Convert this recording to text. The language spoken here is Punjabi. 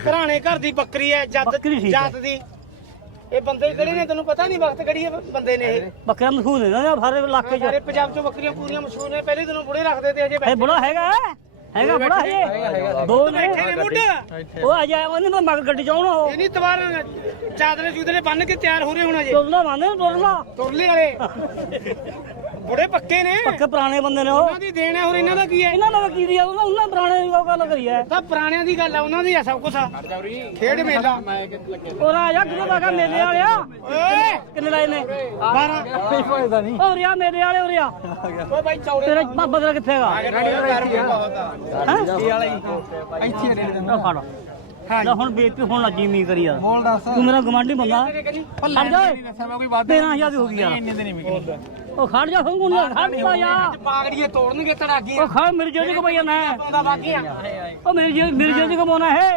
ਘਰਾਣੇ ਘਰ ਦੀ ਬੱਕਰੀ ਹੈ ਜੱਤ ਬੱਕਰੀ ਠੀਕ ਹੈ। ਜੱਤ ਦੀ ਇਹ ਬੰਦੇ ਕਿਹੜੇ ਨੇ ਤੈਨੂੰ ਪਤਾ ਨਹੀਂ ਵਕਤ ਕਿਹੜੀ ਹੈ ਬੰਦੇ ਨੇ ਇਹ ਬੱਕਰਾ ਮਸ਼ਹੂਰ ਨੇ ਨਾ ਸਾਰੇ ਇਲਾਕੇ 'ਚ ਸਾਰੇ ਪੰਜਾਬ ਚੋਂ ਬੱਕਰੀਆਂ ਪੂਰੀਆਂ ਮਸ਼ਹੂਰ ਨੇ ਪਹਿਲੇ ਦਿਨੋਂ ਬੁੜੇ ਰੱਖਦੇ ਤੇ ਅਜੇ ਇਹ ਬੁੜਾ ਹੈਗਾ ਹੈ? ਹੈਗਾ ਬੁੜਾ ਹੈ ਦੋ ਨੇ। ਬੈਠੇ ਨੇ ਮੁੱਢ ਉਹ ਆ ਜਾ ਉਹਨੇ ਮੈਂ ਮਗਰ ਗੱਡੀ ਚ ਆਉਣਾ ਉਹ। ਇਹ ਨਹੀਂ ਤਵਾਰ ਚਾਦਰੇ ਚੂਦਰੇ ਬੰਨ ਕੇ ਤਿਆਰ ਹੋ ਰਹੇ ਹੁਣ ਅਜੇ। ਤੁਰਨਾ ਮੰਨੇ ਤੁਰਨਾ। ਤੁਰਲੇ ਵਾਲੇ। ਬੁੜੇ ਪੱਕੇ ਨੇ। ਪੱਕੇ ਪੁਰਾਣੇ ਬੰਦੇ ਨੇ ਉਹ। ਉਹਨਾਂ ਦੀ ਦੇਣ ਹੈ ਹੋਰ ਇਹਨਾਂ ਦਾ ਕੀ ਹੈ? ਇਹਨਾਂ ਨਾਲ ਕੀ ਦੀ ਆ ਉਹਨਾਂ ਉਹਨਾਂ ਪੁਰਾਣੇ ਦੀ ਗੱਲ ਕਰੀ ਹੈ। ਤਾਂ ਪੁਰਾਣਿਆਂ ਦੀ ਗੱਲ ਹੈ ਉਹਨਾਂ ਦੀ ਆ ਸਭ ਕੁਝ ਖੇਡ ਮੇਲਾ। ਉਹ ਆ ਜਾ ਬਾਗਾ ਮੇਲੇ ਵਾਲਿਆ? ਓਏ! ਕਿੰਨੇ ਲਾਏ ਨੇ? 12 ਉਹ ਰਿਆ ਮੇਲੇ ਵਾਲੇ ਉਰਿਆ ਓਏ ਬਾਈ ਚੌੜੇ ਤੇਰਾ ਬਾਬਾ ਤੇਰਾ ਕਿੱਥੇ ਹੈਗਾ? ਹੈ? ਫੜ। ਲੈ ਹੁਣ ਬੇਇੱਜ਼ਤੀ ਹੁਣ ਲੱਗੀ ਮੀ ਕਰੀ ਯਾਰ। ਬੋਲ ਦੱਸ। ਤੂੰ ਮੇਰਾ ਗਵਾਂਢੀ ਬੰਦਾ। ਖੜ ਜਾ। ਓਏ। ਦੱਸਿਆ ਮੈਂ ਕੋਈ ਵਾਧਾ। 13000 ਦੀ ਹੋ ਗਈ ਯਾਰ। ਇੰਨੇ ਦੇ ਨਹੀਂ ਵਿਕਣੀ। ਉਹ ਖੜ ਜਾ ਹੁਣ ਗੁੰਨਾ ਖੜ ਜਾ ਯਾਰ। ਪਾਗੜੀਏ ਤੋੜਨਗੇ ਤੜਾਗੀਆਂ ਉਹ ਖੜ ਮੇਰੇ ਜੇਬ ਚ ਕਮਾਈਆ ਨਾ ਉਹ ਮੇਰੀ ਜੇਬ ਮੇਰੀ ਜੇਬ ਚ ਕਮਾਉਣਾ ਹੈ